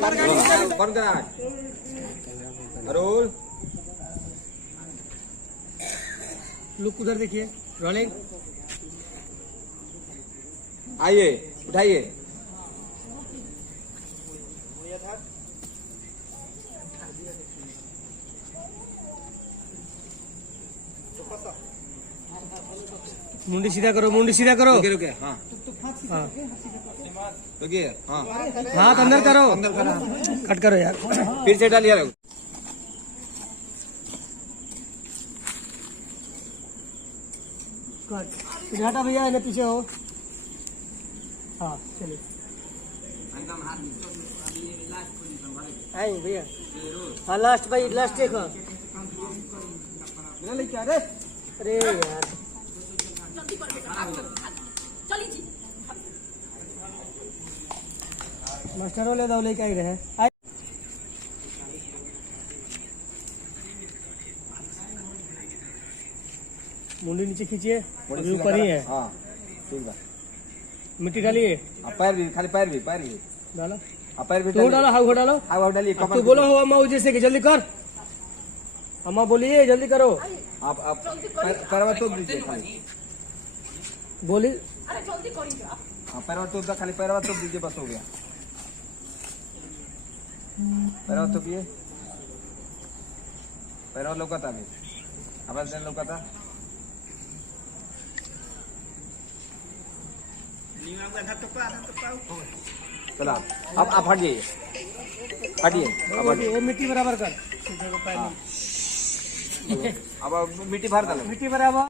कौन करा role look उधर देखिए रोलिंग आइए उठाइए मुंडी सीधा करो मुंडी सीधा करो रुके रुके हाँ हाँ रुकिए हाँ हाथ अंदर करो अंदर करा कट करो यार फिर से डालिए लोग कट इधर हटा भैया इन्हें पीछे हो हाँ चलिए आई भैया हाँ लास्ट भाई लास्ट देखो अरे यार मास्टर ले दो लेके आई रहे आई मुंडी नीचे खींचिए अभी ऊपर ही है हाँ ठीक है मिट्टी डालिए पैर भी खाली पैर भी डालो पैर भी तू डालो हाउ डालो हाउ डालिए अब तू बोलो हो अम्मा जैसे कि जल्दी कर अम्मा बोलिए जल्दी करो आप पैरवा तो दीजिए खाली बोली हाँ पैरवा तो खाली पैरवा तो दीजिए बस हो गया पैरवा तो पिए पैरवा लौकता अभी आवाज देने लौकता चला अब आप हटिए हटिए वो मिट्टी बराबर कर अब मिट्टी भर डालो मिट्टी बराबर